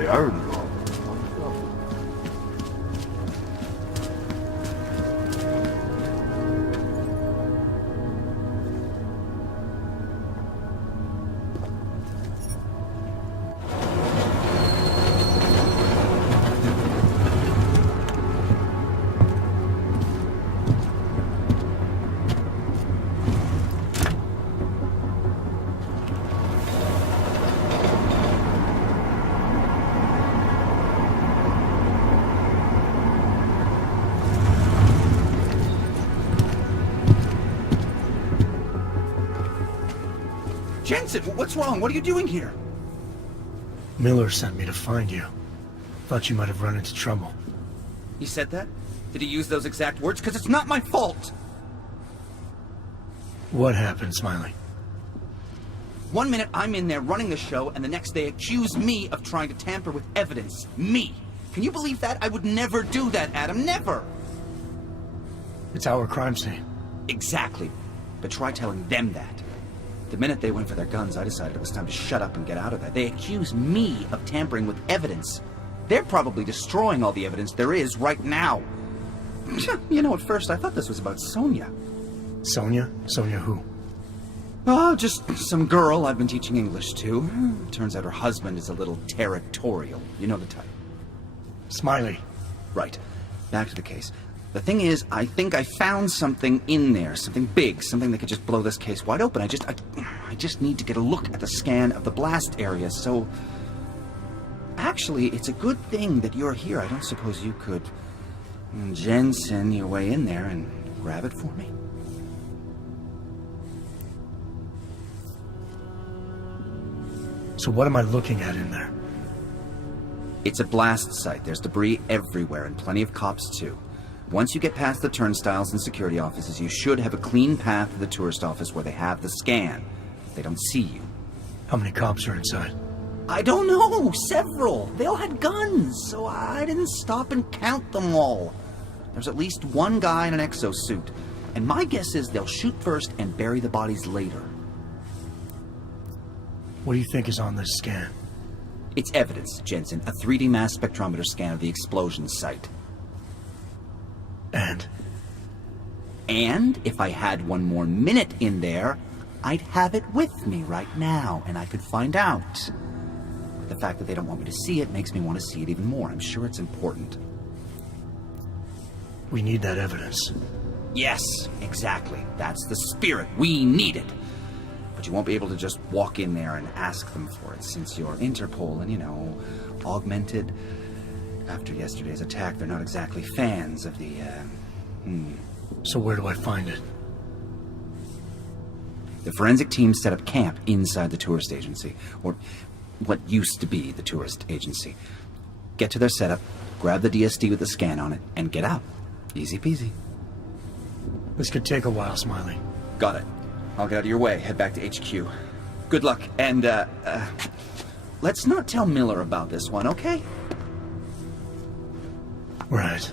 they are involved. Jensen, what's wrong? What are you doing here? Miller sent me to find you. Thought you might have run into trouble. He said that? Did he use those exact words? Because it's not my fault! What happened, Smiley? 1 minute I'm in there running the show, and the next they accuse me of trying to tamper with evidence. Me! Can you believe that? I would never do that, Adam. Never! It's our crime scene. Exactly. But try telling them that. The minute they went for their guns, I decided it was time to shut up and get out of there. They accuse me of tampering with evidence. They're probably destroying all the evidence there is right now. You know, at first I thought this was about Sonia. Sonia? Sonia who? Oh, just some girl I've been teaching English to. Turns out her husband is a little territorial. You know the type. Smiley. Right. Back to the case. The thing is, I think I found something in there, something big, something that could just blow this case wide open. I just need to get a look at the scan of the blast area, so... Actually, it's a good thing that you're here. I don't suppose you could... Jensen your way in there and grab it for me? So what am I looking at in there? It's a blast site. There's debris everywhere, and plenty of cops, too. Once you get past the turnstiles and security offices, you should have a clean path to the tourist office where they have the scan. They don't see you. How many cops are inside? I don't know. Several. They all had guns, so I didn't stop and count them all. There's at least one guy in an exosuit, and my guess is they'll shoot first and bury the bodies later. What do you think is on this scan? It's evidence, Jensen. A 3D mass spectrometer scan of the explosion site. And if I had one more minute in there, I'd have it with me right now, and I could find out. The fact that they don't want me to see it makes me want to see it even more. I'm sure it's important. We need that evidence. Yes, exactly. That's the spirit. We need it. But you won't be able to just walk in there and ask them for it, since you're Interpol and, you know, augmented. After yesterday's attack, they're not exactly fans of the, So where do I find it? The forensic team set up camp inside the tourist agency, or what used to be the tourist agency. Get to their setup, grab the DSD with the scan on it, and get out. Easy peasy. This could take a while, Smiley. Got it. I'll get out of your way, head back to HQ. Good luck, and, let's not tell Miller about this one, okay? Right.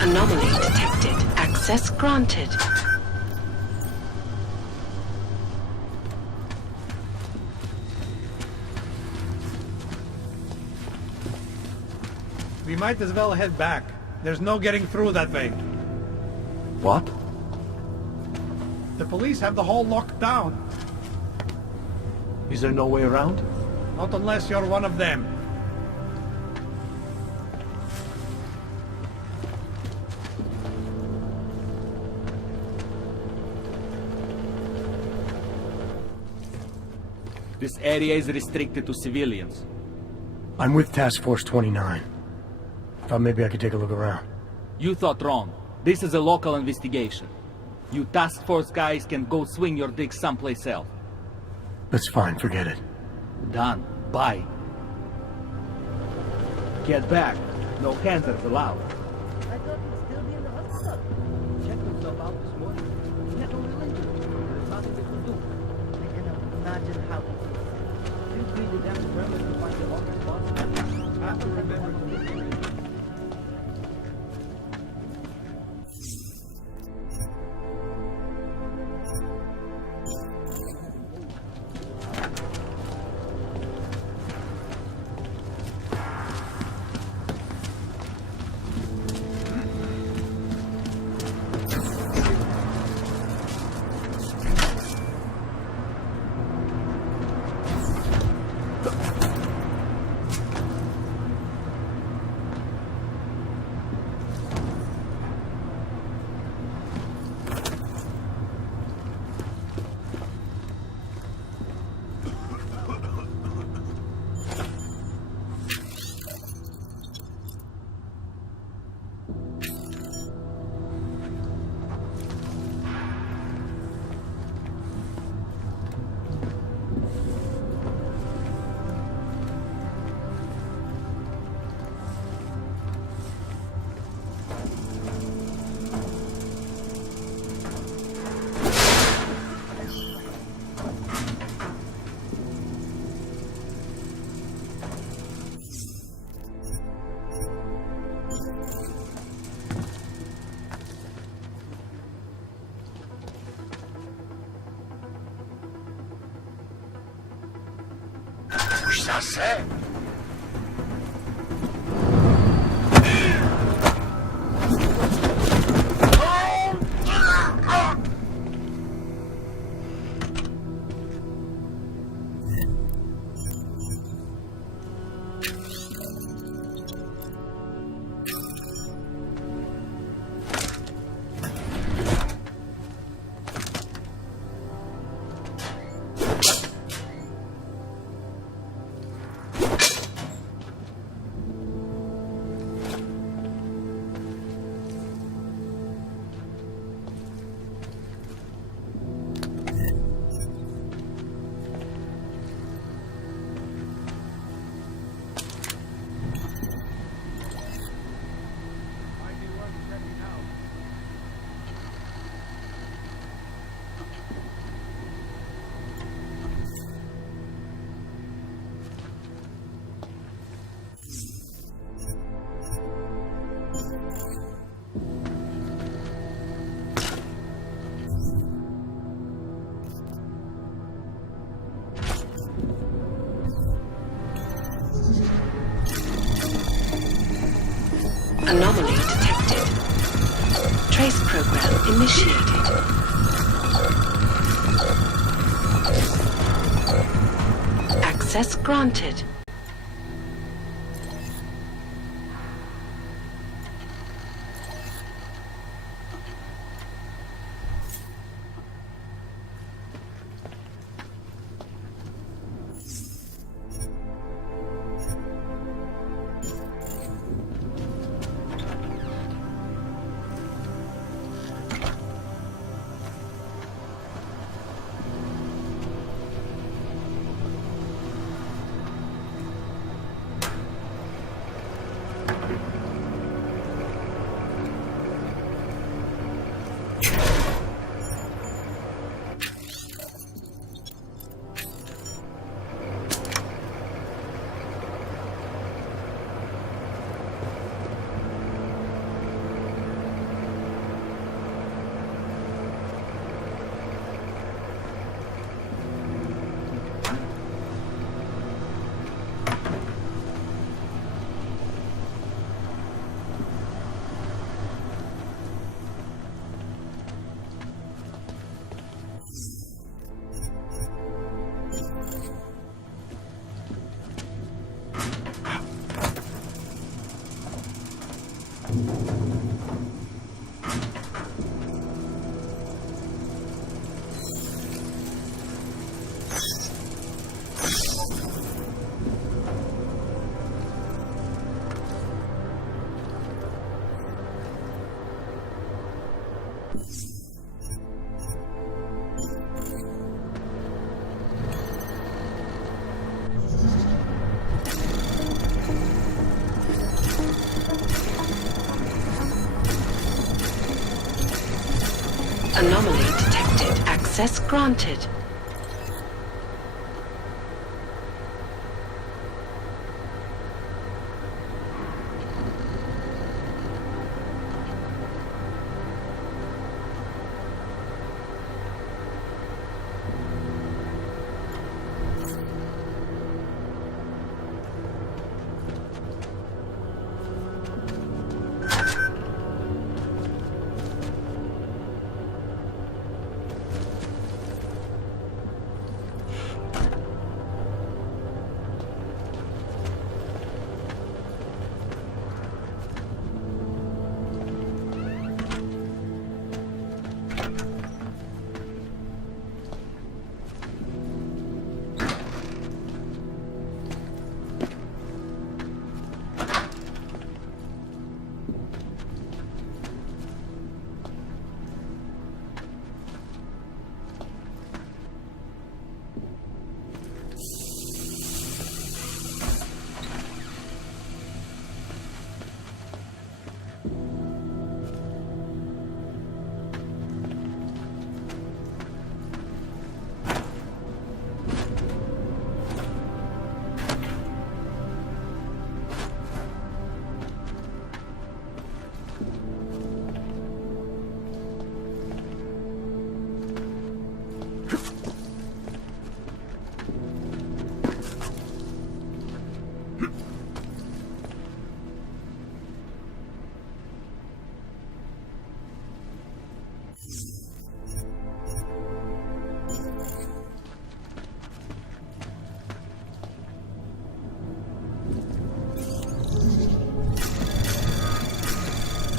Anomaly detected. Access granted. We might as well head back. There's no getting through that way. What? The police have the hall locked down. Is there no way around? Not unless you're one of them. This area is restricted to civilians. I'm with Task Force 29. Thought maybe I could take a look around. You thought wrong. This is a local investigation. You task force guys can go swing your dick someplace else. That's fine, forget it. Done. Bye. Get back. No handlers allowed. I thought he'd still be in the hospital. Checked himself out this morning. He had no real injuries. There's nothing they could do. I cannot imagine how he did it. You treated them forever to find the office boss. I have to remember to be free. Ça c'est. Anomaly detected. Trace program initiated. Access granted. Anomaly detected. Access granted.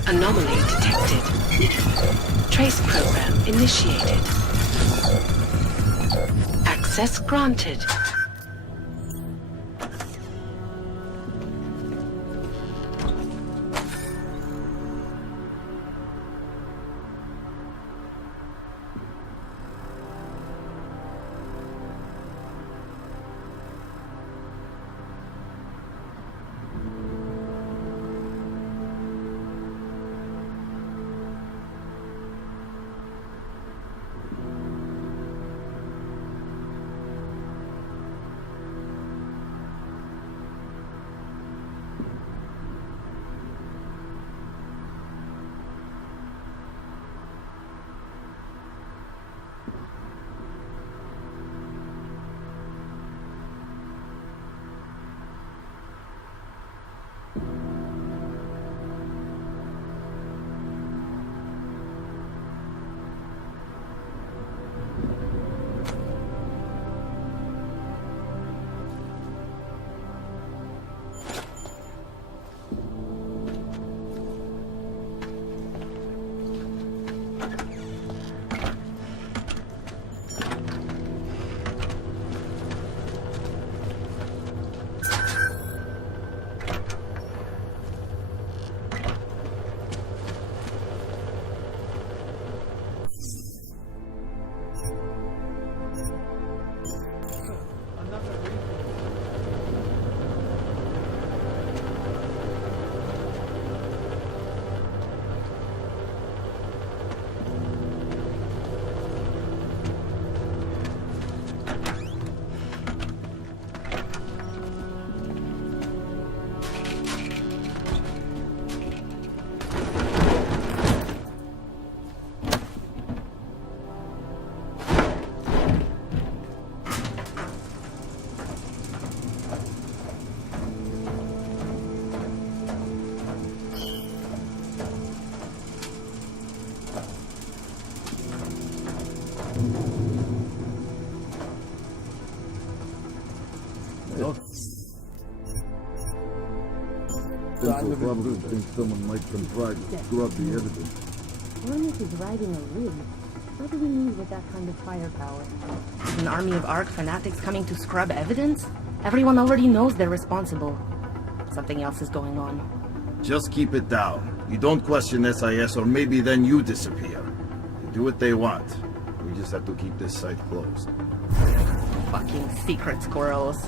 Anomaly detected. Trace program initiated. Access granted. Central officers think someone might contrive to screw up the evidence. Hornet is riding a rig. What do we need with that kind of firepower? An army of ARC fanatics coming to scrub evidence? Everyone already knows they're responsible. Something else is going on. Just keep it down. You don't question SIS or maybe then you disappear. Do what they want. We just have to keep this site closed. Fucking secret squirrels.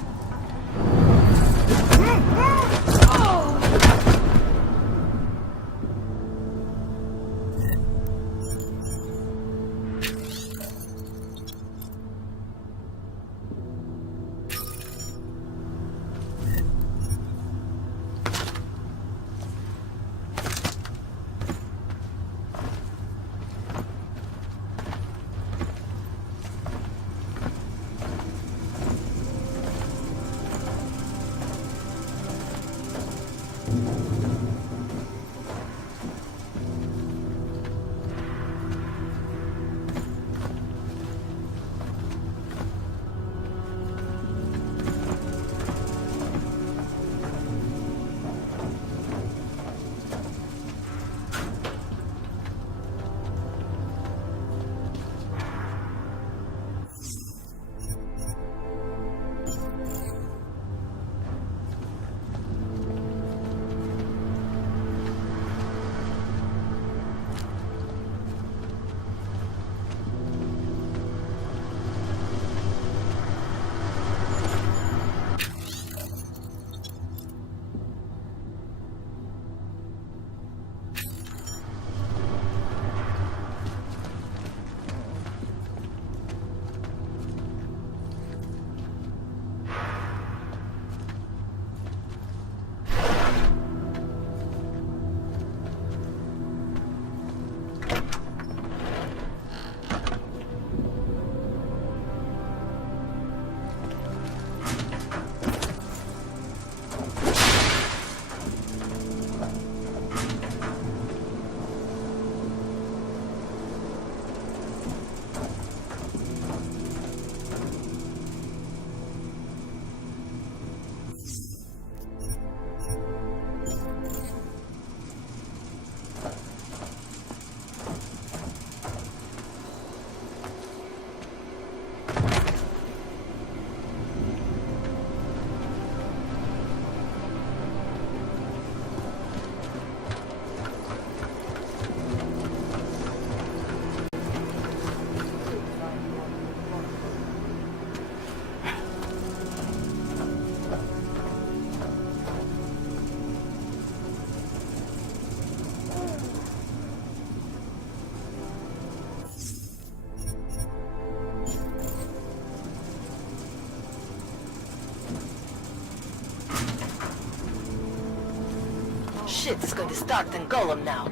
Shit is going to start in Golem now.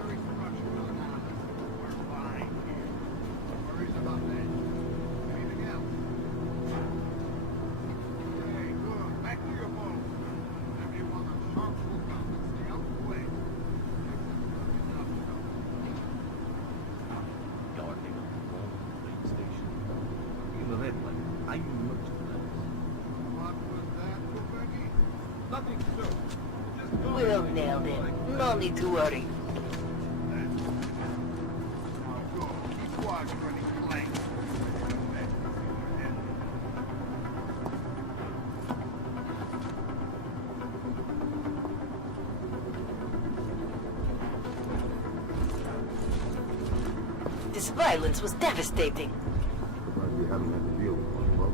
We'll nail it. No need to worry. This violence was devastating. Surprised we haven't had to deal with one approach.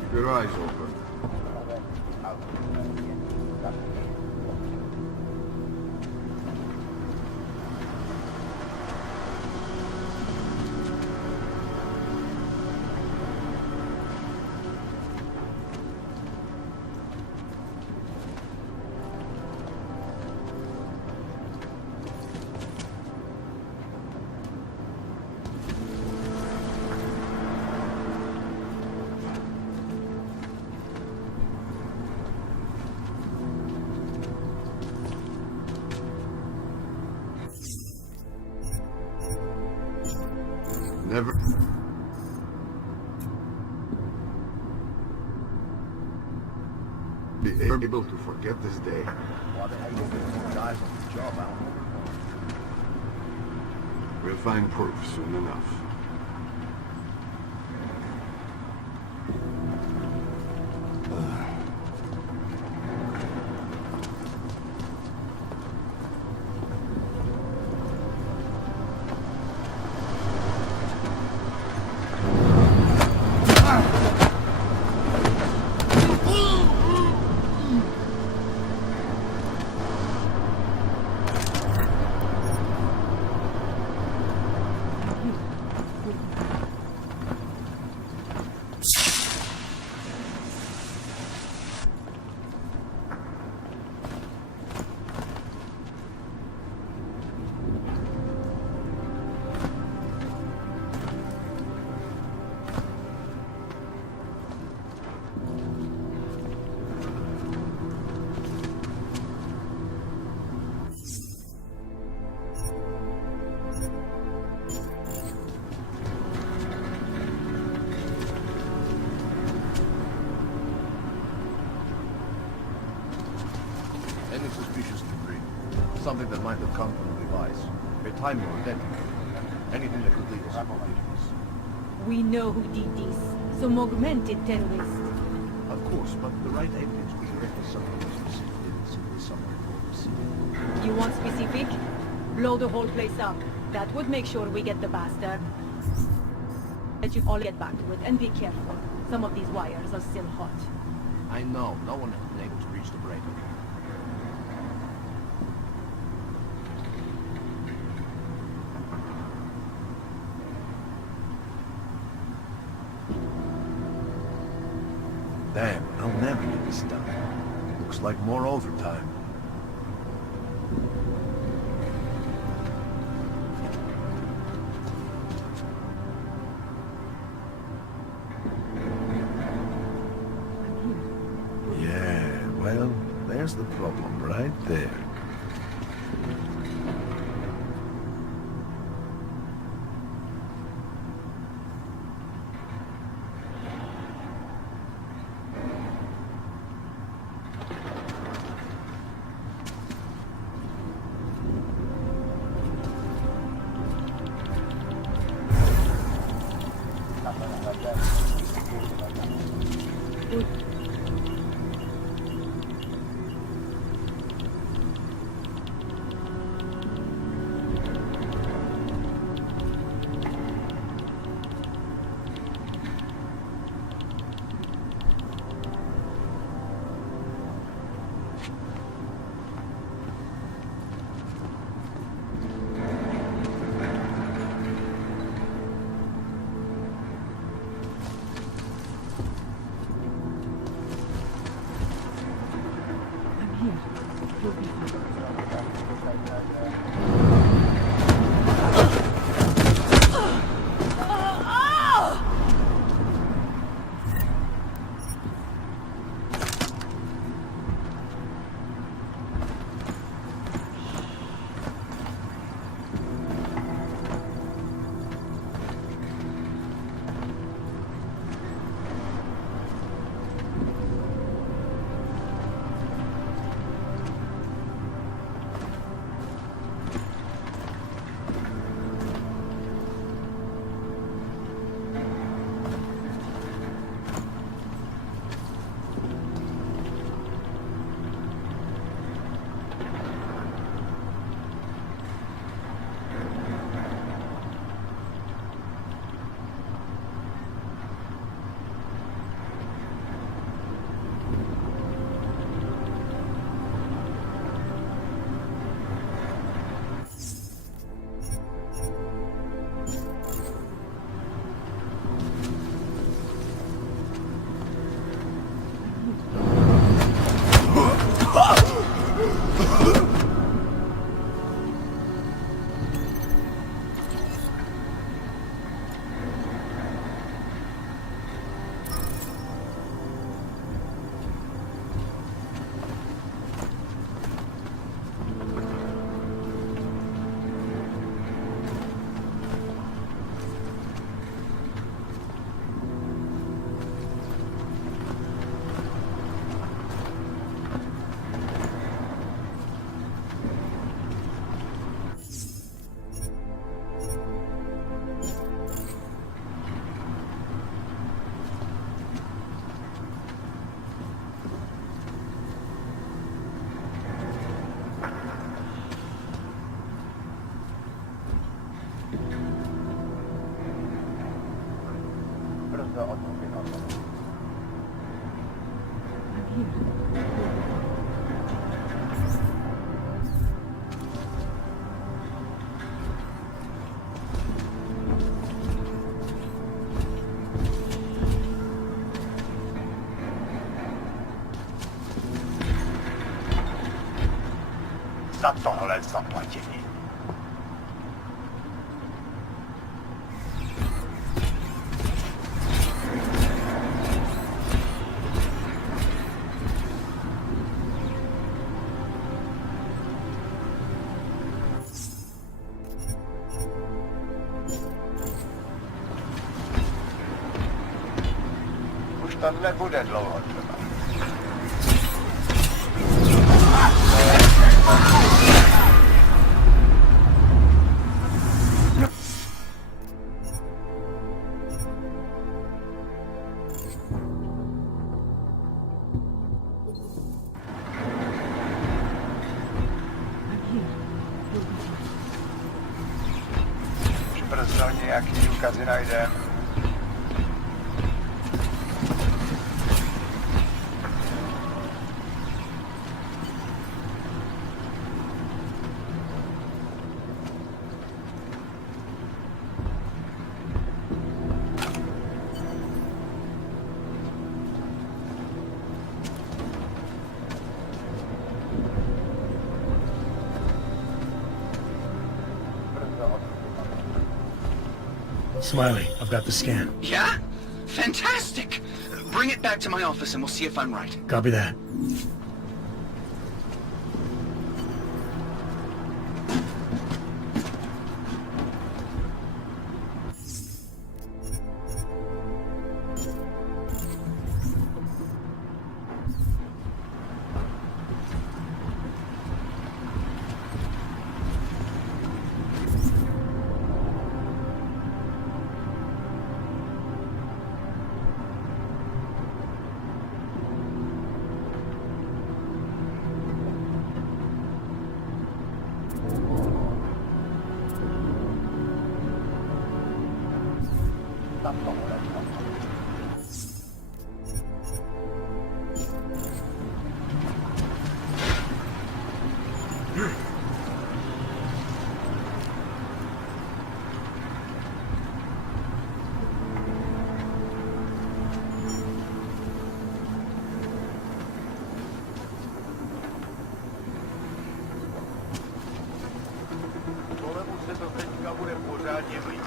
Keep your eyes open. Never. Be able to forget this day. Why the hell you guys on the job, Al? We'll find proof soon enough. Any suspicious debris. Something that might have come from the device. A time bomb detonator. Anything that could lead us to this. We know who did this. Some augmented terrorist. Of course, but the right evidence would direct us something more specific than simply some reports. You want specific? Blow the whole place up. That would make sure we get the bastard. Let you all get back to it, and be careful. Some of these wires are still hot. I know, no one has been able to reach the breaker. Damn, I'll never get this done. Looks like more overtime. Yeah, well, there's the problem right there. Brzo od wychodzą. Za tohle zaplatili. Už to nebude dlouho trvat. Brzo nějaký důkazy najdem. Smiley, I've got the scan. Yeah? Fantastic! Bring it back to my office and we'll see if I'm right. Copy that. Za tohle Kolemu se to teďka bude pořádně blíž.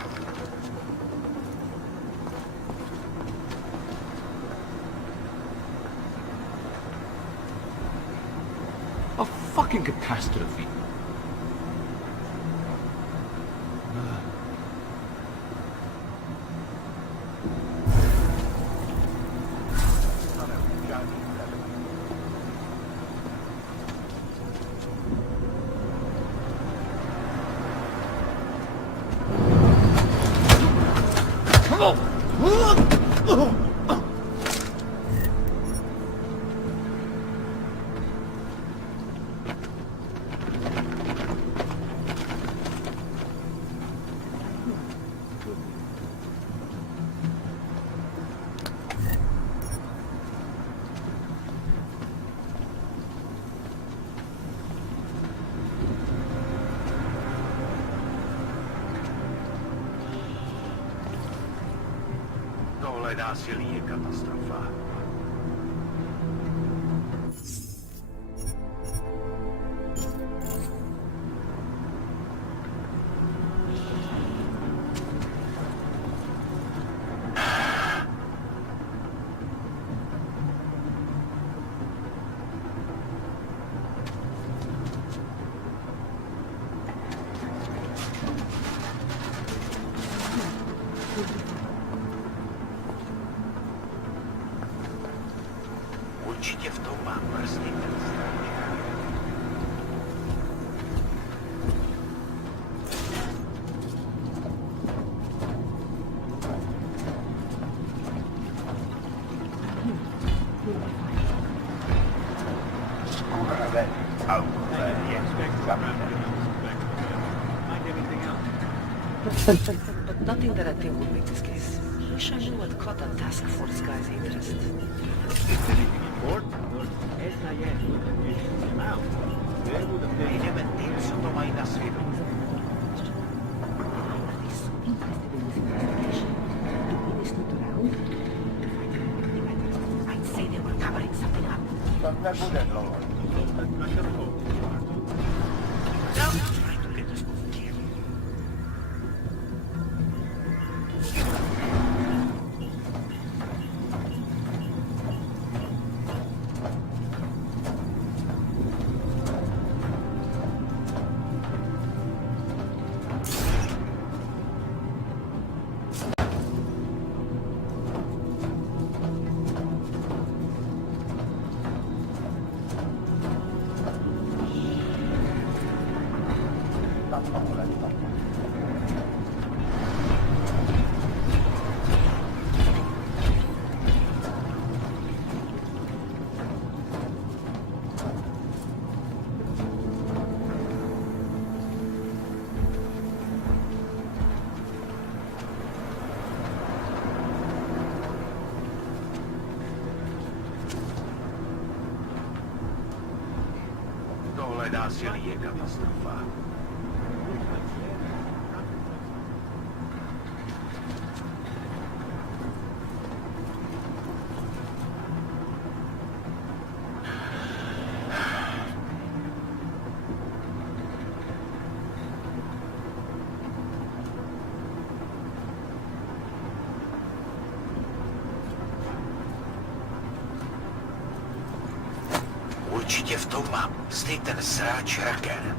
A fucking catastrophe. Tohle násilí je katastrofa. But nothing that I think would make this case. Wish I knew what caught that task force guy's interest. I'd say they were covering something up. Asia e catastrofale. Určitě v tom mám. Stej ten sráč raken.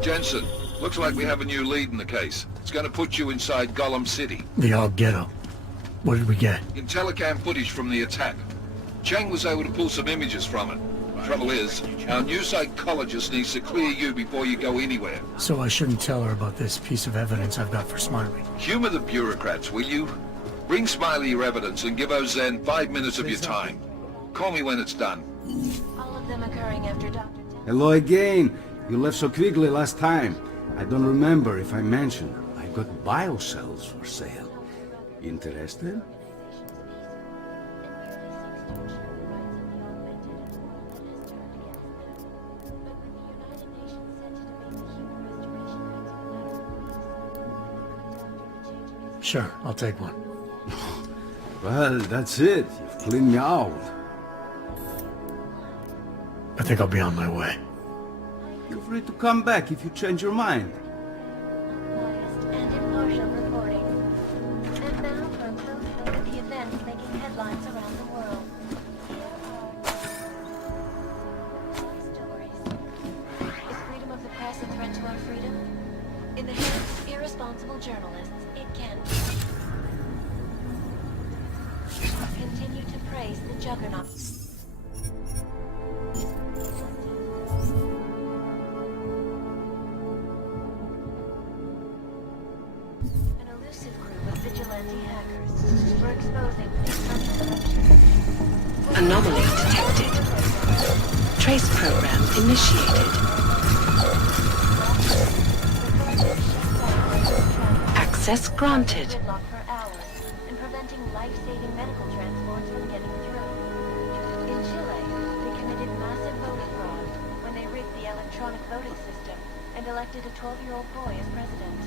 Jensen, looks like we have a new lead in the case. It's going to put you inside Gollum City. The All Ghetto. What did we get? In telecam footage from the attack. Chang was able to pull some images from it. Trouble is, our new psychologist needs to clear you before you go anywhere. So I shouldn't tell her about this piece of evidence I've got for Smiley. Humor the bureaucrats, will you? Bring Smiley your evidence and give Ozen 5 minutes of your time. Call me when it's done. All of them occurring after Dr. Hello again. You left so quickly last time. I don't remember if I mentioned. I got biocells for sale. Interested? Sure, I'll take one. Well, that's it. You've cleaned me out. I think I'll be on my way. Feel free to come back if you change your mind. And impartial reporting. And now for a close look at the events making headlines around the world. Here are stories. Is freedom of the press a threat to our freedom? In the hands of irresponsible journalists, it can continue to praise the juggernaut. An elusive group of vigilante hackers were exposing Anomaly detected. Trace program initiated. Access granted. Gridlock for hours and preventing life-saving medical transports from getting through. In Chile, they committed massive voter fraud when they rigged the electronic voting system and elected a 12-year-old boy as president.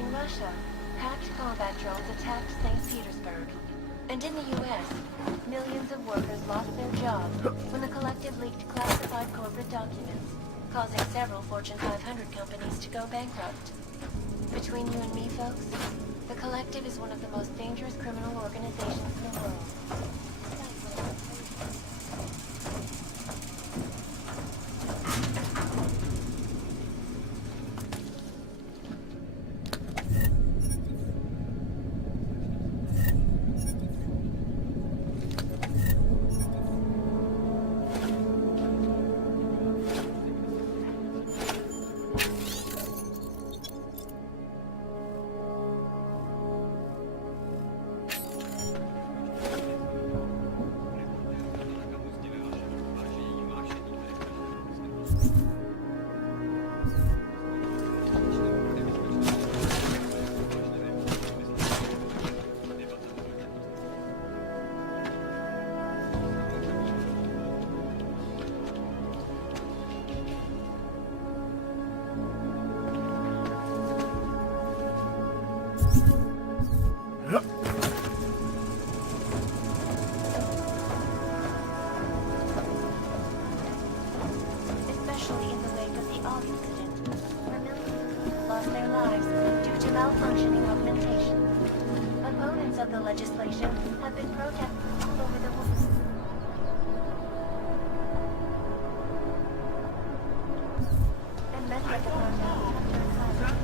In Russia, hacked combat drones attacked St. Petersburg. And in the US, millions of workers lost their jobs when the Collective leaked classified corporate documents, causing several Fortune 500 companies to go bankrupt. Between you and me, folks, the Collective is one of the most dangerous criminal organizations in the world. Especially in the wake of the Aug incident, where millions lost their lives due to malfunctioning augmentations. Opponents of the legislation have been protesting all over the world. And many of the protests have turned violent.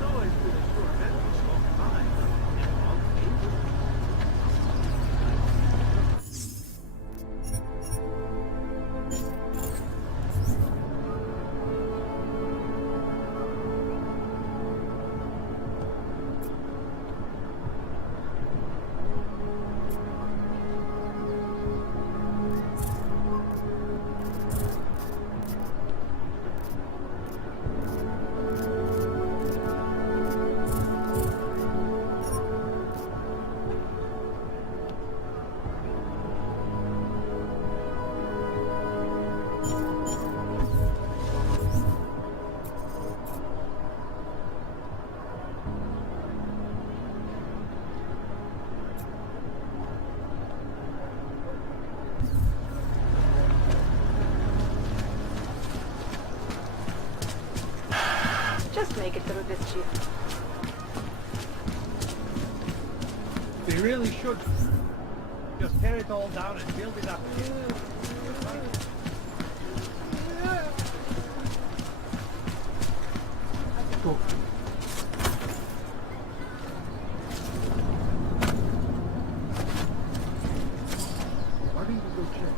Just make it through this shit. They really should just tear it all down and build it up again. Go. Why don't you go check?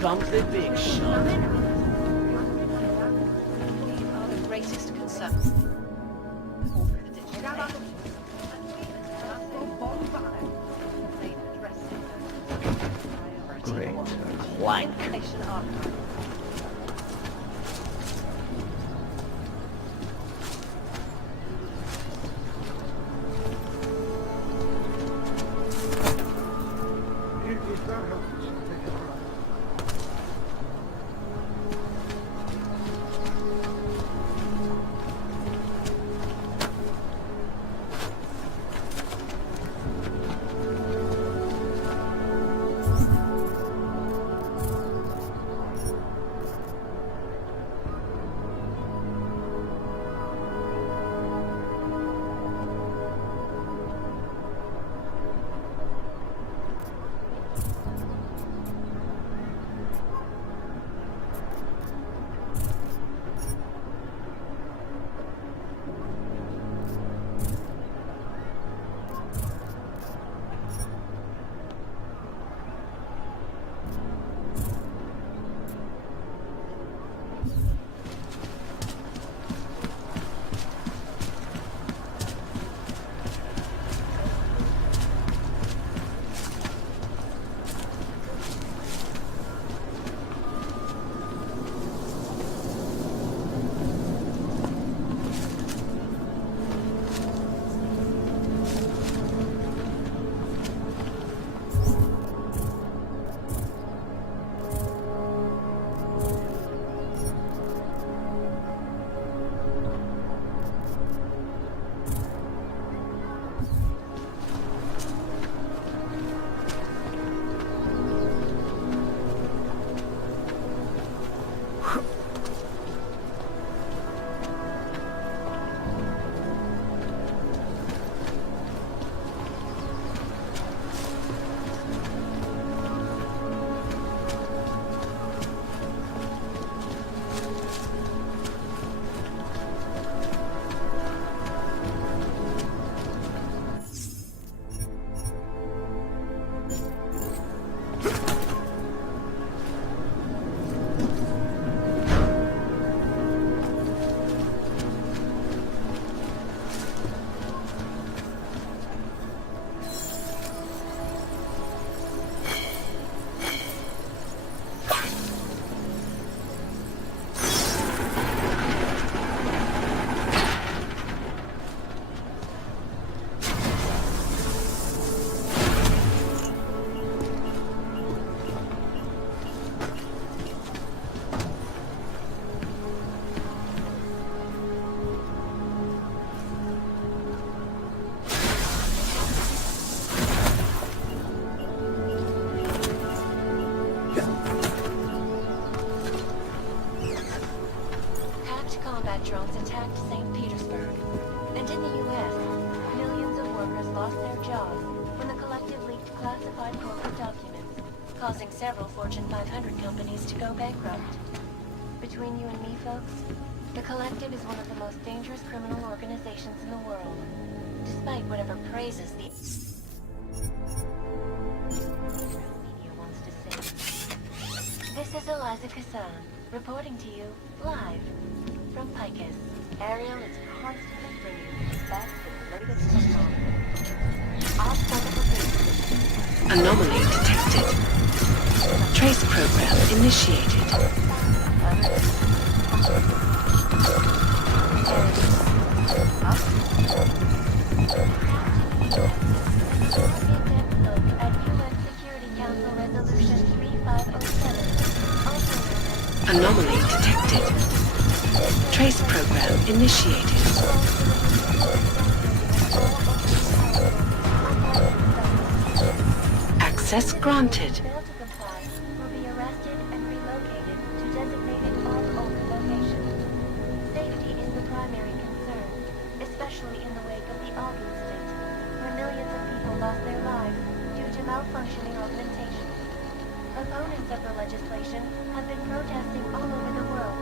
Comes the big shot. Our greatest concern. Great. Wank. drones attacked St. Petersburg. And in the U.S., millions of workers lost their jobs when the collective leaked classified corporate documents, causing several Fortune 500 companies to go bankrupt. Between you and me, folks, the collective is one of the most dangerous criminal organizations in the world, despite whatever praises the media wants to say. This is Eliza Kassan, reporting to you live from Picus. Ariel is constantly bringing you back to the latest technology. Anomaly detected. Trace program initiated. Anomaly detected. Trace program initiated. Access granted. Fail to comply will be arrested and relocated to designated off-open locations. Safety is the primary concern, especially in the wake of the August state, where millions of people lost their lives due to malfunctioning augmentations. Opponents of the legislation have been protesting all over the world,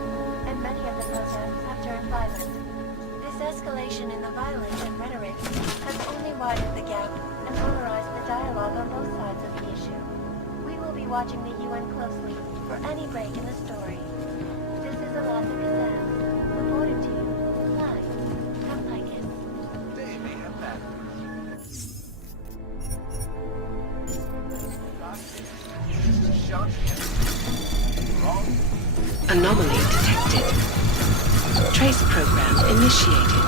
and many of the protests have turned violent. This escalation in the violence and rhetoric has only widened the gap and polarized the dialogue on both sides of the issue. We will be watching the UN closely for any break in the story. This is Eliza Kassan, reporting to you live from Picus. They may have that. This is Anomaly detected. Trace program initiated.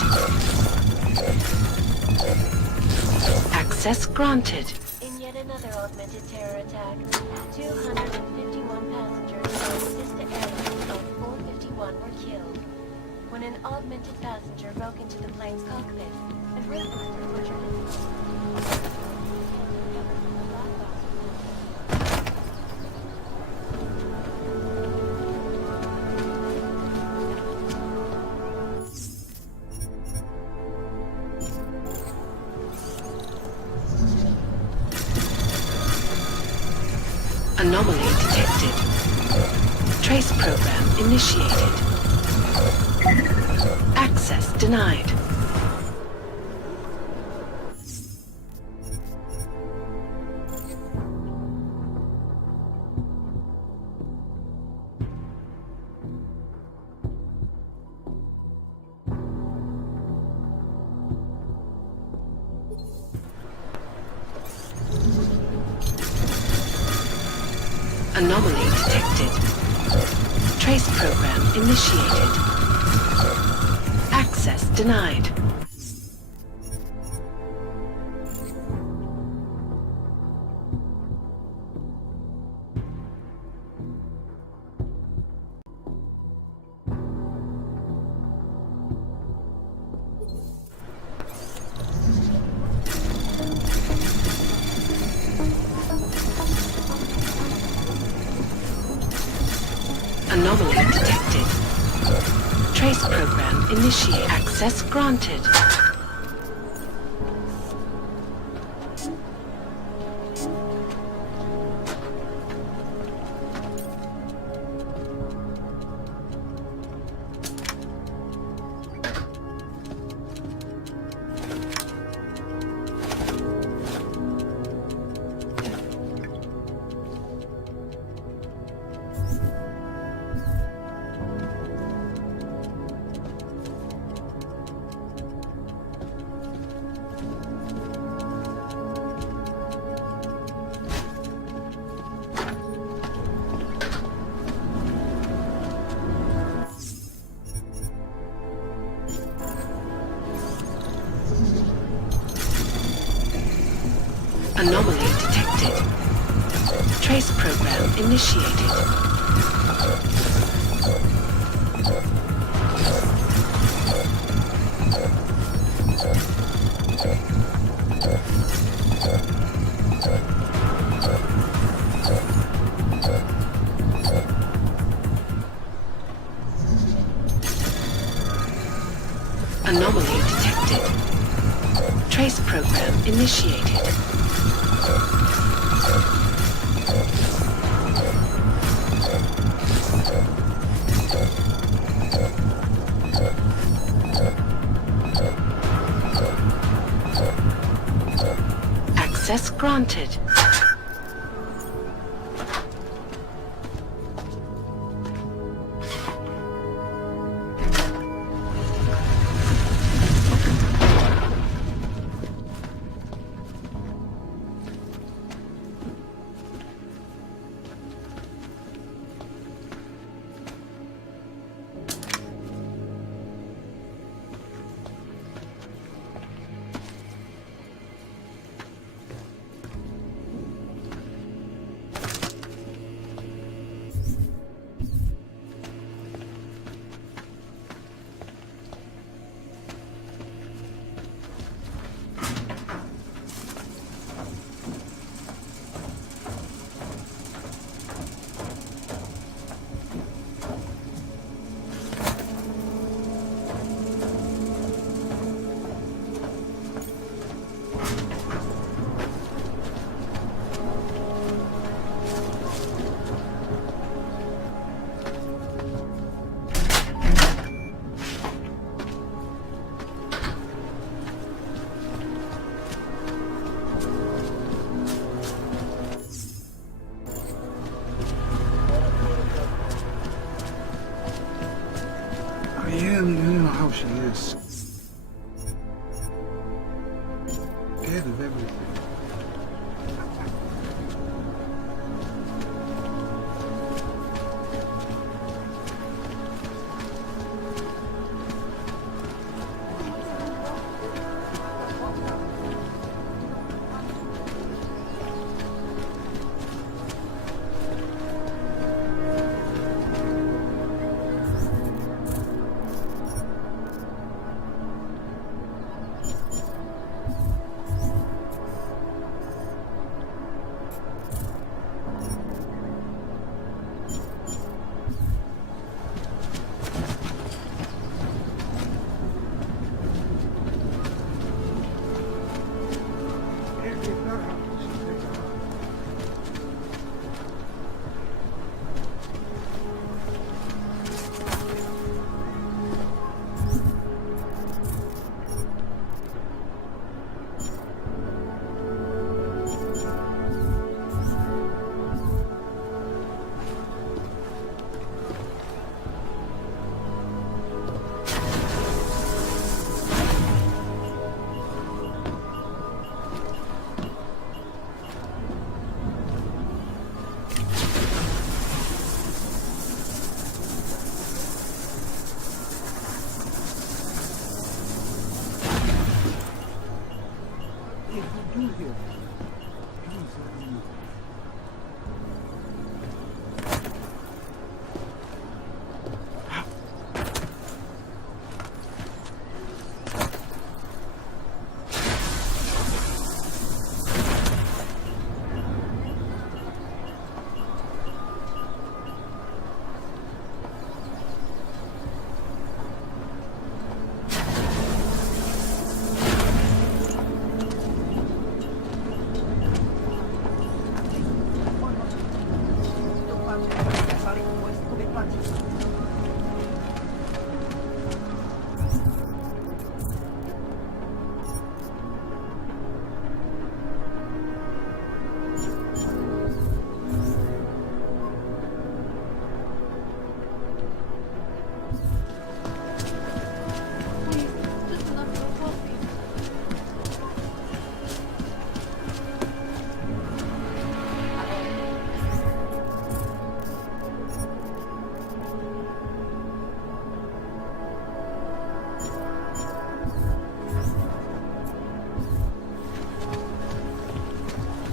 Access granted. In yet another augmented terror attack, 251 passengers on Vista Airlines on 451 were killed when an augmented passenger broke into the plane's cockpit and ripped the butchered his Anomaly detected. Trace program initiated. Access denied. Anomaly detected. Trace program initiated. Access denied. Anomaly detected. Trace program initiate. Access granted. Anomaly detected. Trace program initiated. Anomaly detected. Trace program initiated. Access granted. Yeah, you know how she is. Scared of everything.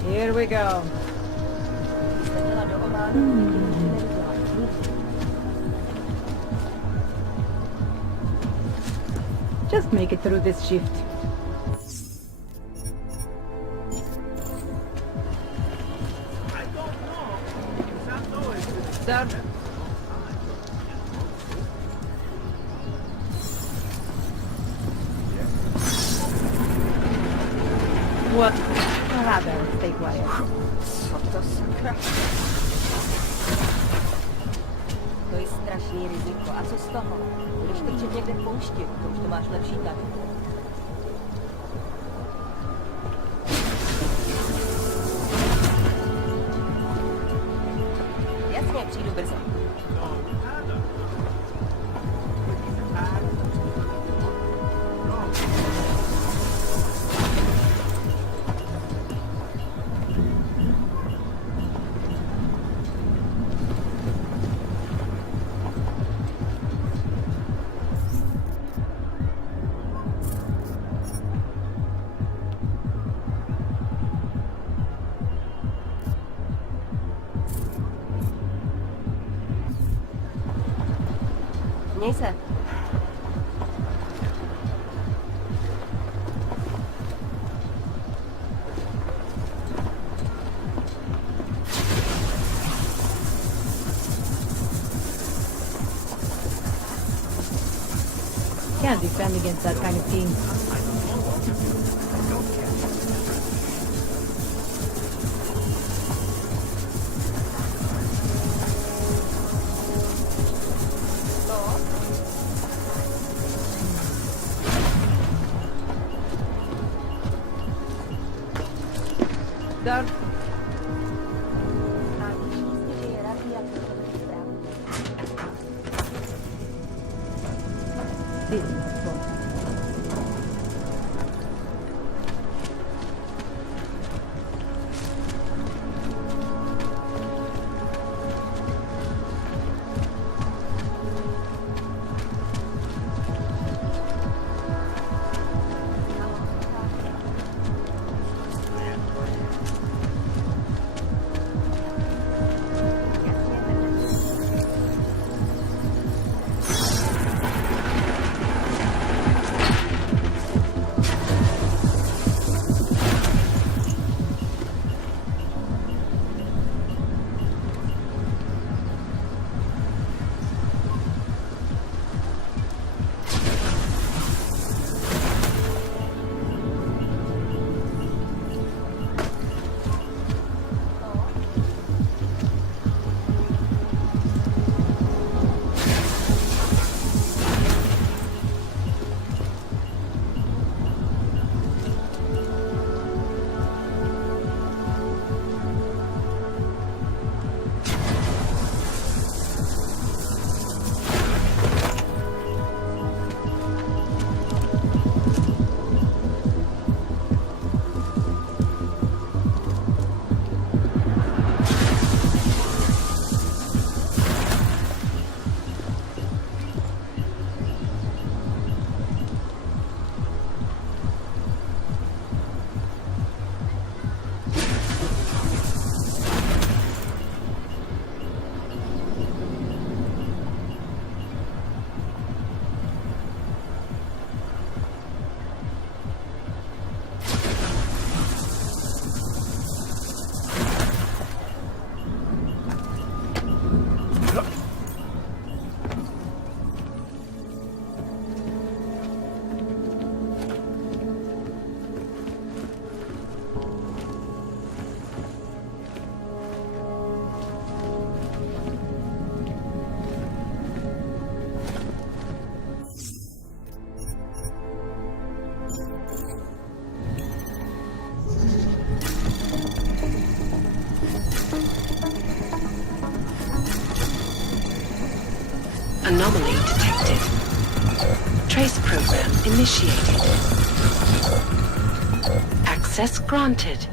Here we go. Just make it through this shift. Sir? What? Rather, stay quiet. To jest strašný riziko. A co z toho? Budeš trčet někde v poušti, to už to máš lepší tady. Jasně, přijdu brzo. Měj se. Can't defend against that kind of team. Dar. Anomaly detected. Trace program initiated. Access granted.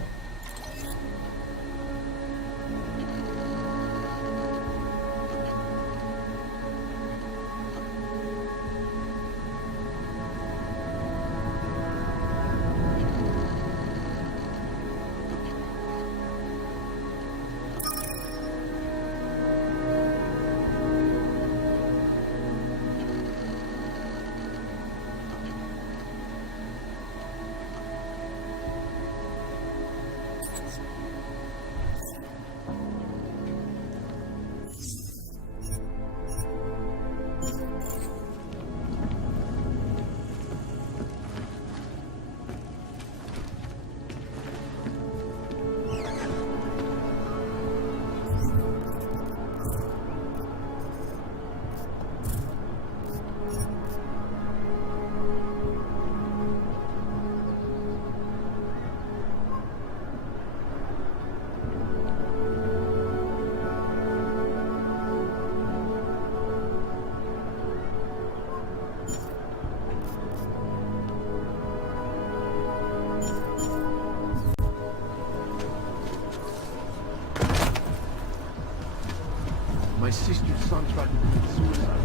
My sister's son tried to commit suicide.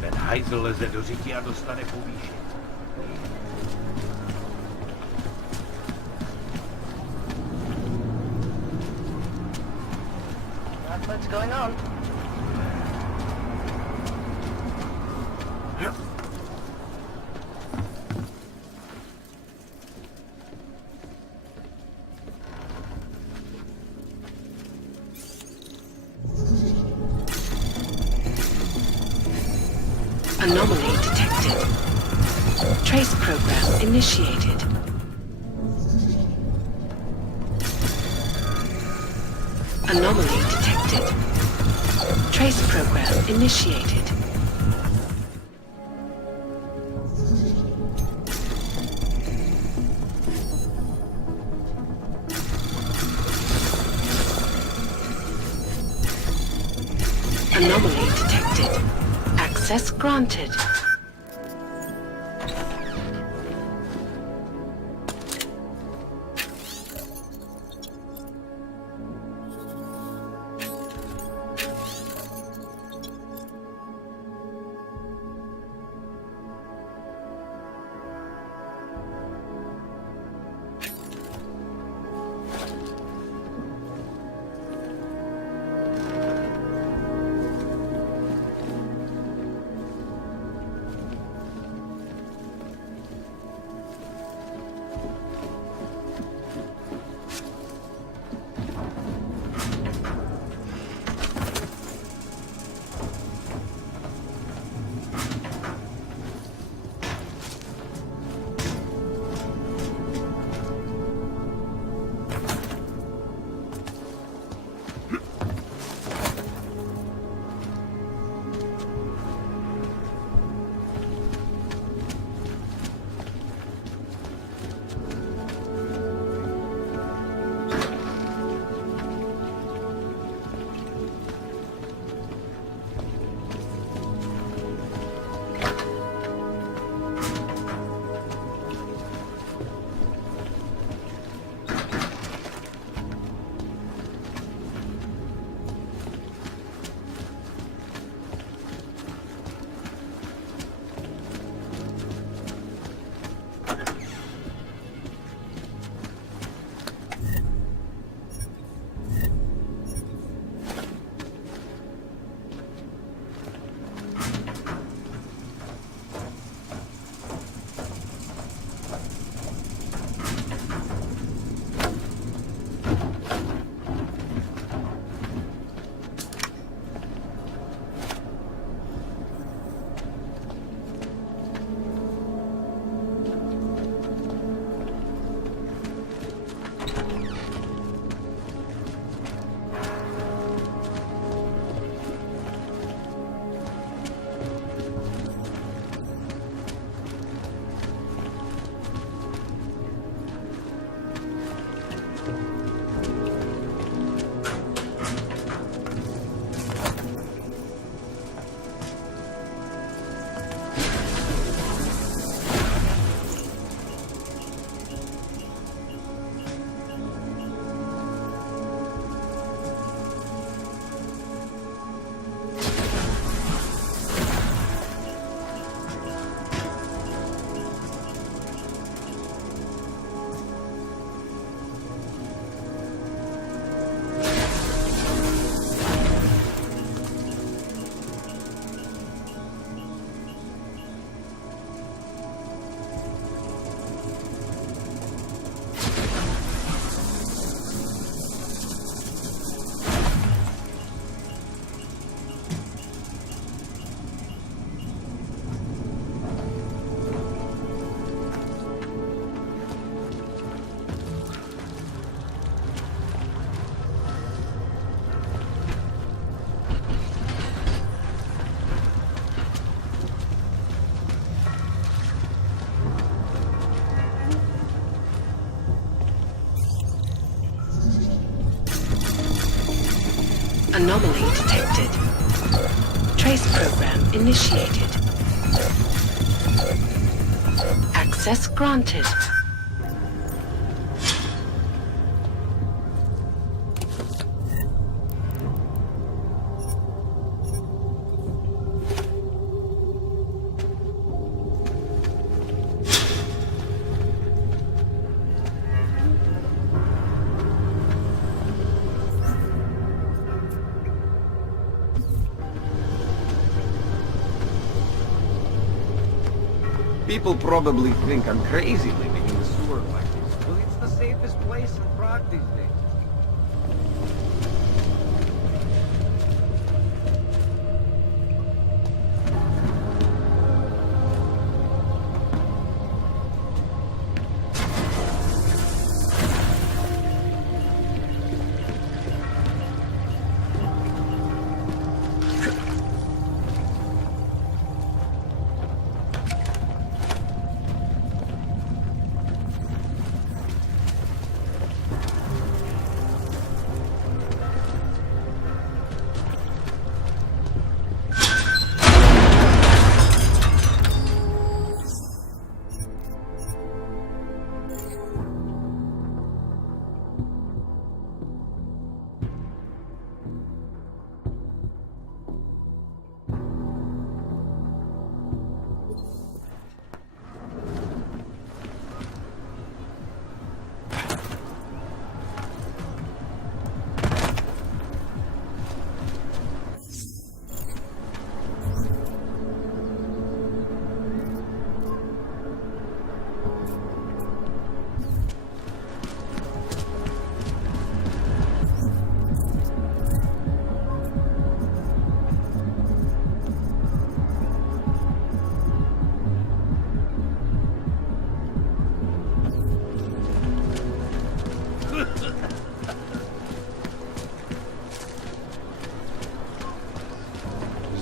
Ten hajzl leze do řití a dostane povýšení. Not much going on. Anomaly detected. Trace program initiated. Anomaly detected. Trace program initiated. Anomaly detected. Access granted. Anomaly detected. Trace program initiated. Access granted. People probably think I'm crazy living in the sewer like this. Well, it's the safest place in Prague these days.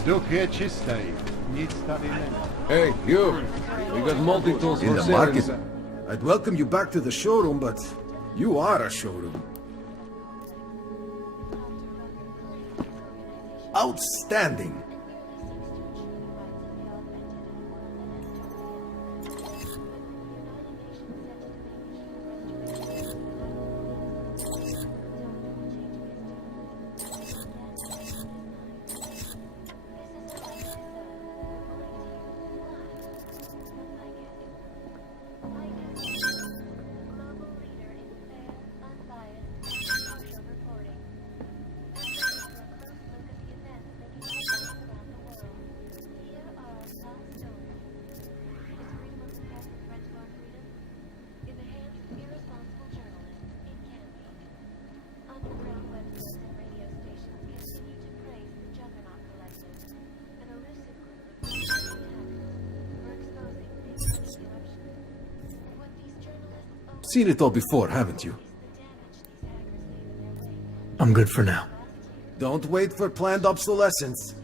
Vzduch je čistý. Nic tady není. Hey, you! We got multi-tools In for the sale. market. I'd welcome you back to the showroom, but you are a showroom. Outstanding. Seen it all before, haven't you? I'm good for now. Don't wait for planned obsolescence.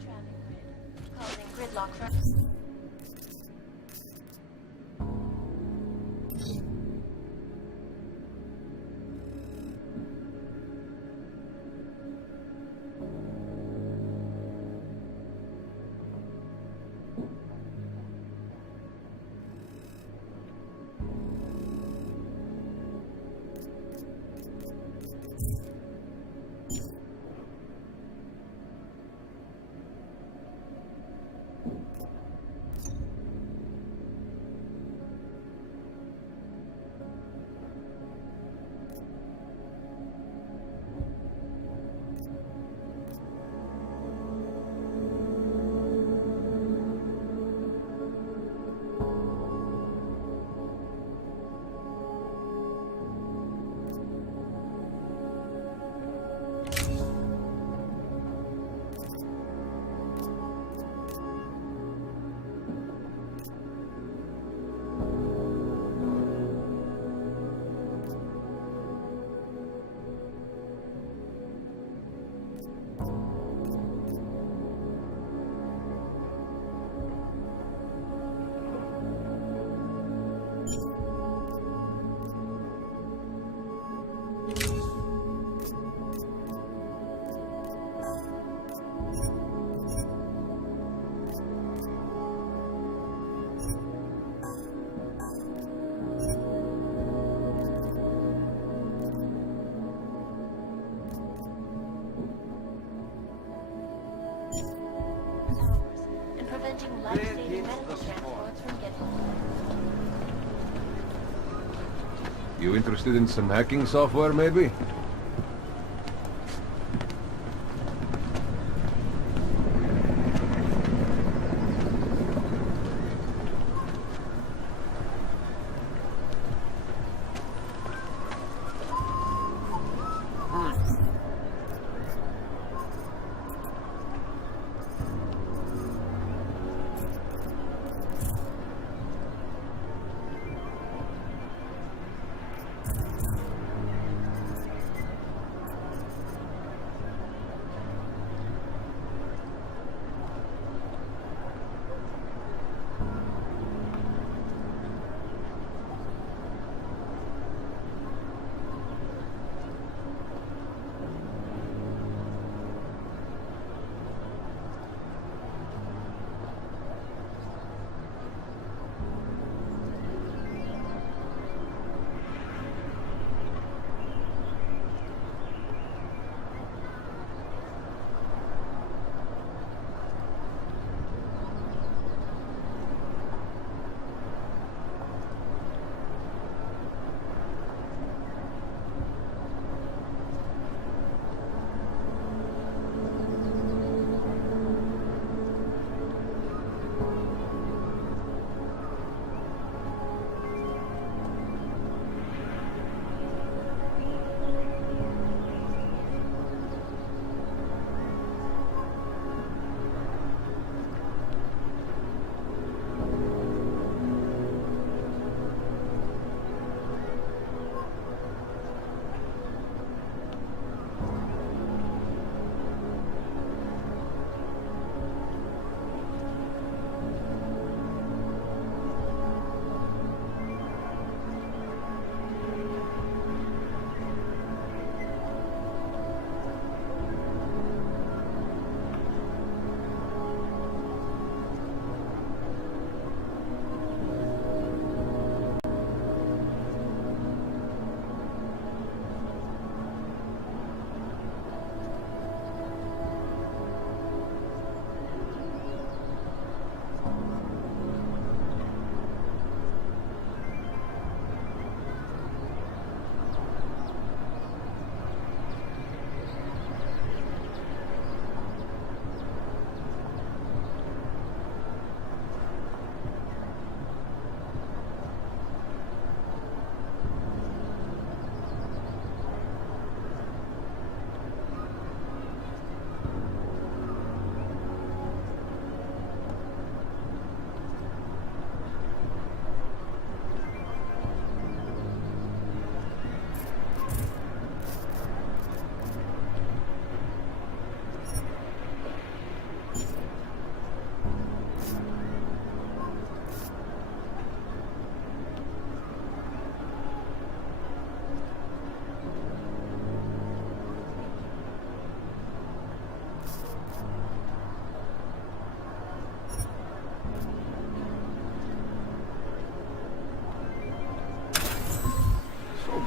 You interested in some hacking software, maybe?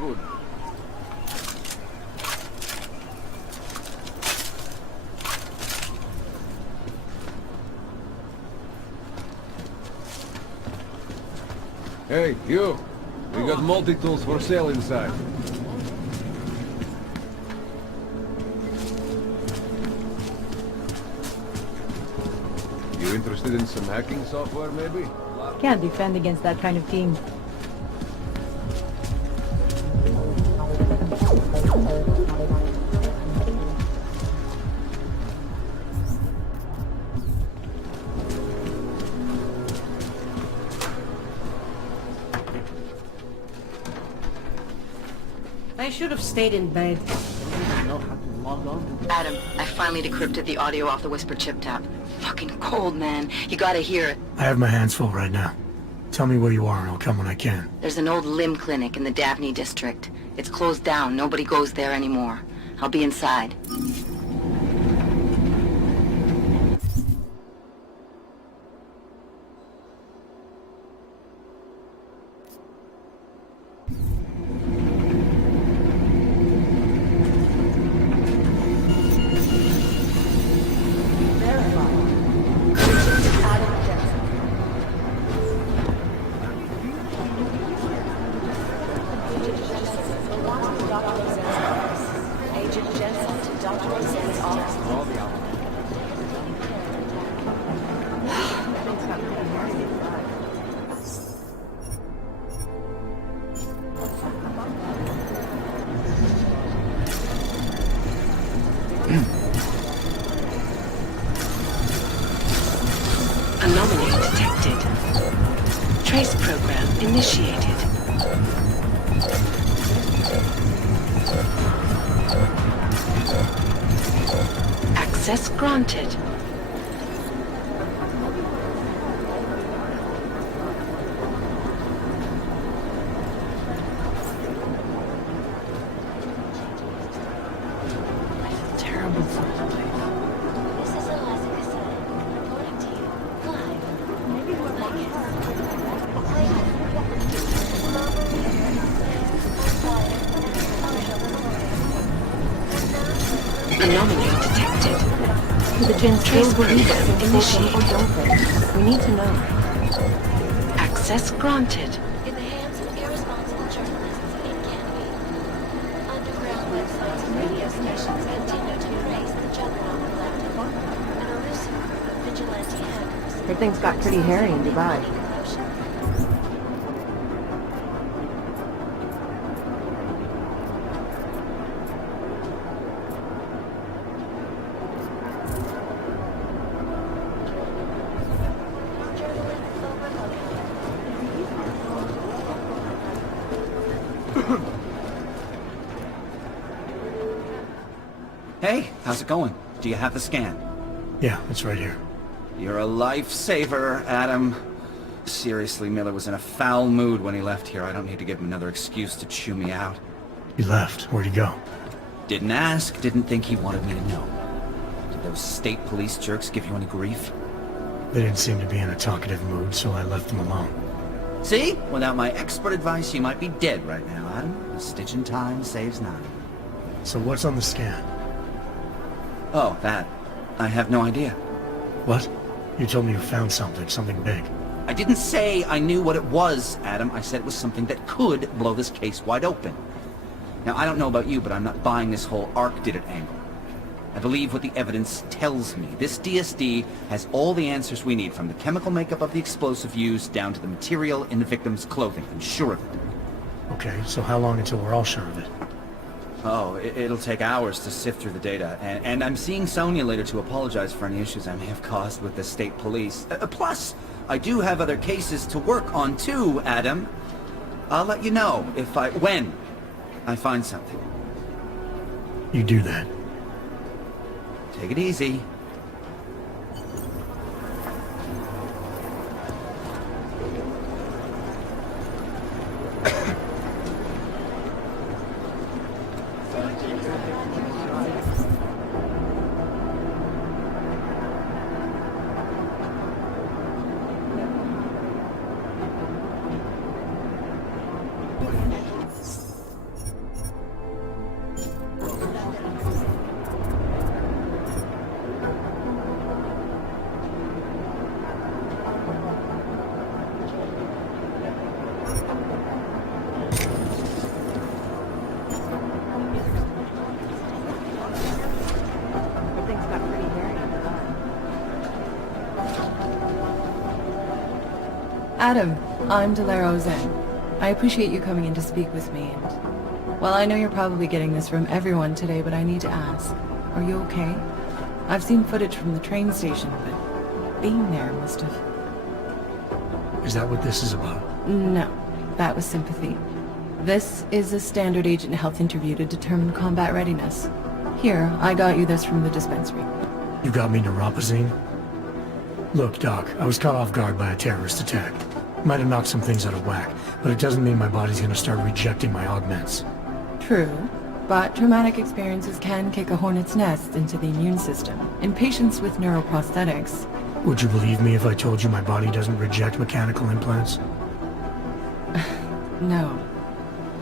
Good. Hey, you! We got multi-tools for sale inside. You interested in some hacking software, maybe? Can't defend against that kind of team. I should have stayed in bed. I don't know how to log on to Adam, I finally decrypted the audio off the Whisper chip tap. Fucking cold, man. You gotta hear it. I have my hands full right now. Tell me where you are and I'll come when I can. There's an old limb clinic in the Daphne district. It's closed down. Nobody goes there anymore. I'll be inside. Adam Jensen. Digital Anomaly detected. Trace program initiated. Access granted. Anomaly detected. Do the Jinn still Trace believe program it's initiated or don't they? We need to know. Access granted. In the hands of irresponsible journalists, it can be. Underground websites and radio stations continue to praise the Juggernaut Collective, an elusive group of vigilante hackers. Her things got pretty hairy in Dubai. Hey, how's it going? Do you have the scan? Yeah, it's right here. You're a lifesaver, Adam. Seriously, Miller was in a foul mood when he left here. I don't need to give him another excuse to chew me out. He left. Where'd he go? Didn't ask, didn't think he wanted me to know. Did those state police jerks give you any grief? They didn't seem to be in a talkative mood, so I left them alone. See? Without my expert advice, you might be dead right now, Adam. A stitch in time saves nine. So what's on the scan? Oh, that. I have no idea. What? You told me you found something big. I didn't say I knew what it was, Adam. I said it was something that could blow this case wide open. Now, I don't know about you, but I'm not buying this whole Ark did it angle. I believe what the evidence tells me. This DSD has all the answers we need, from the chemical makeup of the explosive used down to the material in the victim's clothing. I'm sure of it. Okay, so how long until we're all sure of it? Oh, it'll take hours to sift through the data, and I'm seeing Sonia later to apologize for any issues I may have caused with the state police. Plus, I do have other cases to work on too, Adam. I'll let you know when I find something. You do that. Take it easy. Adam, I'm Delaro Zen. I appreciate you coming in to speak with me, and... well, I know you're probably getting this from everyone today, but I need to ask. Are you okay? I've seen footage from the train station, but being there must have... Is that what this is about? No, that was sympathy. This is a standard agent health interview to determine combat readiness. Here, I got you this from the dispensary. You got me neuropazine? Look, Doc, I was caught off guard by a terrorist attack. Might have knocked some things out of whack, but it doesn't mean my body's gonna start rejecting my augments. True, but traumatic experiences can kick a hornet's nest into the immune system. In patients with neuroprosthetics... Would you believe me if I told you my body doesn't reject mechanical implants? No.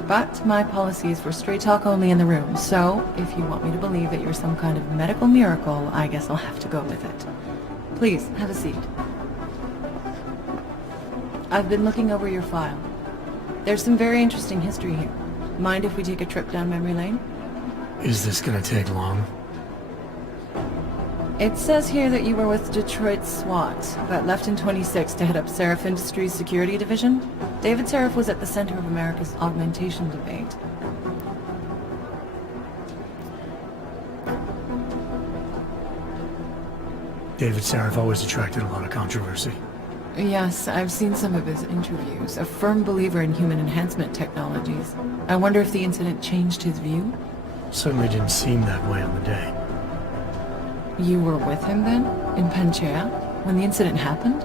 But my policy is for straight talk only in the room, so if you want me to believe that you're some kind of medical miracle, I guess I'll have to go with it. Please, have a seat. I've been looking over your file. There's some very interesting history here. Mind if we take a trip down memory lane? Is this gonna take long? It says here that you were with Detroit SWAT, but left in 26 to head up Seraph Industries' security division. David Seraph was at the center of America's augmentation debate. David Seraph always attracted a lot of controversy. Yes, I've seen some of his interviews. A firm believer in human enhancement technologies. I wonder if the incident changed his view? Certainly didn't seem that way on the day. You were with him then? In Panchea? When the incident happened?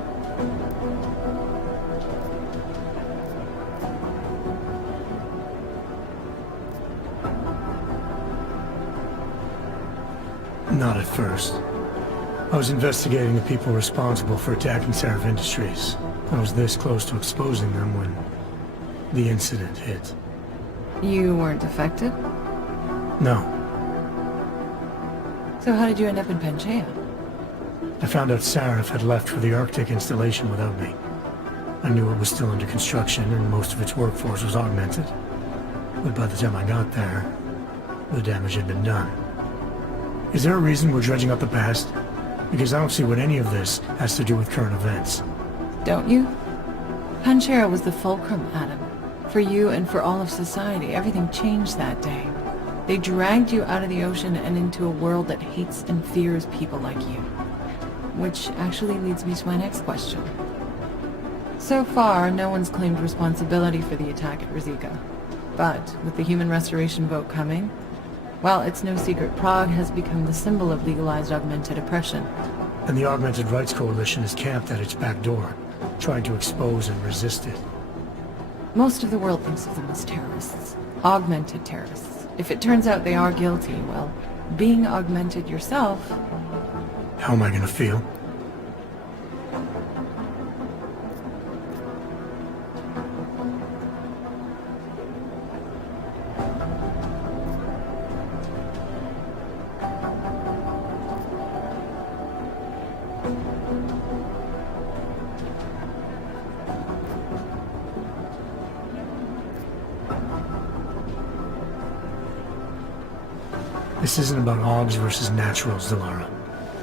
Not at first. I was investigating the people responsible for attacking Seraph Industries. I was this close to exposing them when the incident hit. You weren't affected? No. So how did you end up in Panchea? I found out Seraph had left for the Arctic installation without me. I knew it was still under construction and most of its workforce was augmented. But by the time I got there, the damage had been done. Is there a reason we're dredging up the past? Because I don't see what any of this has to do with current events. Don't you? Panchea was the fulcrum, Adam. For you and for all of society, everything changed that day. They dragged you out of the ocean and into a world that hates and fears people like you. Which actually leads me to my next question. So far, no one's claimed responsibility for the attack at Rizika. But with the human restoration vote coming, well, it's no secret Prague has become the symbol of legalized augmented oppression. And the Augmented Rights Coalition is camped at its back door, trying to expose and resist it. Most of the world thinks of them as terrorists. Augmented terrorists. If it turns out they are guilty, well, being augmented yourself... How am I gonna feel? This isn't about Augs versus naturals, Delara.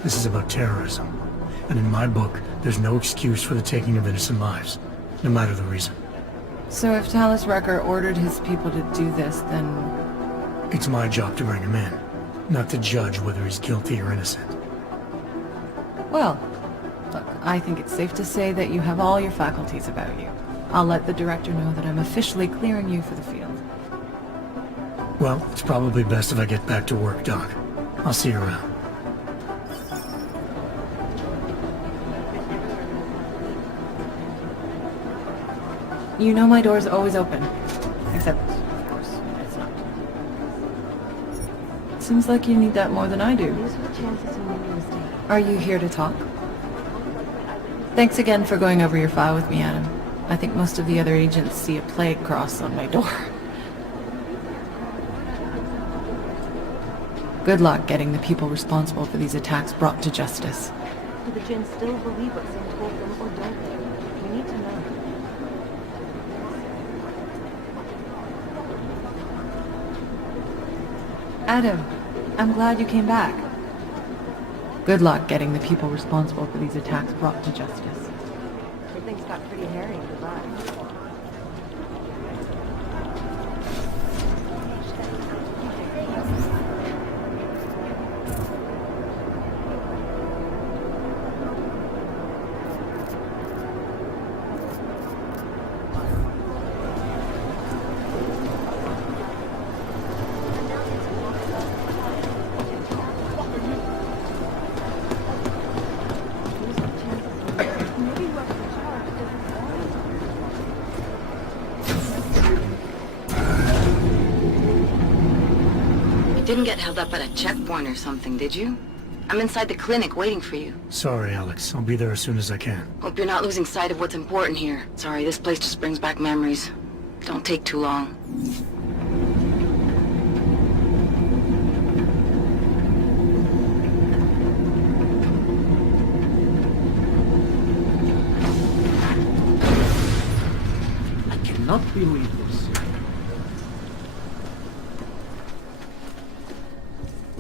This is about terrorism. And in my book, there's no excuse for the taking of innocent lives, no matter the reason. So if Talus Wrecker ordered his people to do this, then... It's my job to bring him in, not to judge whether he's guilty or innocent. Well, look, I think it's safe to say that you have all your faculties about you. I'll let the director know that I'm officially clearing you for the field. Well, it's probably best if I get back to work, Doc. I'll see you around. You know my door's always open. Except, of course, it's not. Seems like you need that more than I do. Are you here to talk? Thanks again for going over your file with me, Adam. I think most of the other agents see a plague cross on my door. Good luck getting the people responsible for these attacks brought to justice. Do the Jinn still believe what's being told them, or don't they? We need to know. Adam, I'm glad you came back. Good luck getting the people responsible for these attacks brought to justice. Things got pretty hairy in Dubai. Didn't get held up at a checkpoint or something, did you? I'm inside the clinic waiting for you. Sorry, Alex. I'll be there as soon as I can. Hope you're not losing sight of what's important here. Sorry, this place just brings back memories. Don't take too long. I cannot believe this.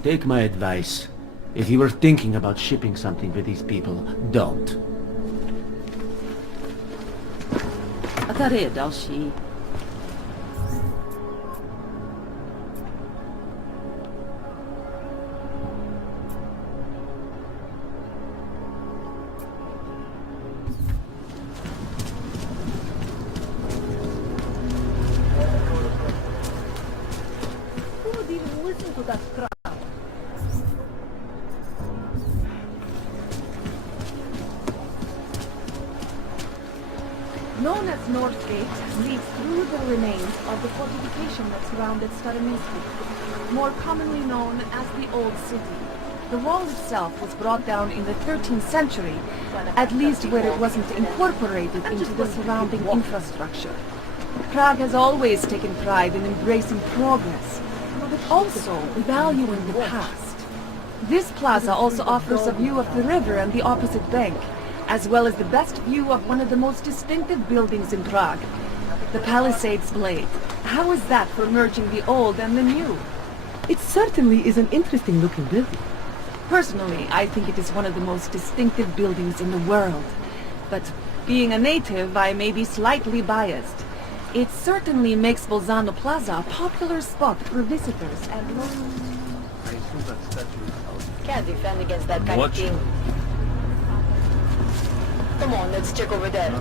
Take my advice. If you were thinking about shipping something with these people, don't. أتري دالشي. Who didn't listen to that crowd? Known as North Gate, leads through the remains of the fortification that surrounded Starominski, more commonly known as the Old City. The wall itself was brought down in the 13th century, at least where it wasn't incorporated into the surrounding infrastructure. Prague has always taken pride in embracing progress, but also valuing the past. This plaza also offers a view of the river and the opposite bank, as well as the best view of one of the most distinctive buildings in Prague, the Palisades Blade. How is that for merging the old and the new? It certainly is an interesting looking building. Personally, I think it is one of the most distinctive buildings in the world. But being a native, I may be slightly biased. It certainly makes Bolzano Plaza a popular spot for visitors and locals. I assume that statue is out. Can't defend against that kind of thing. Come on, let's check over there.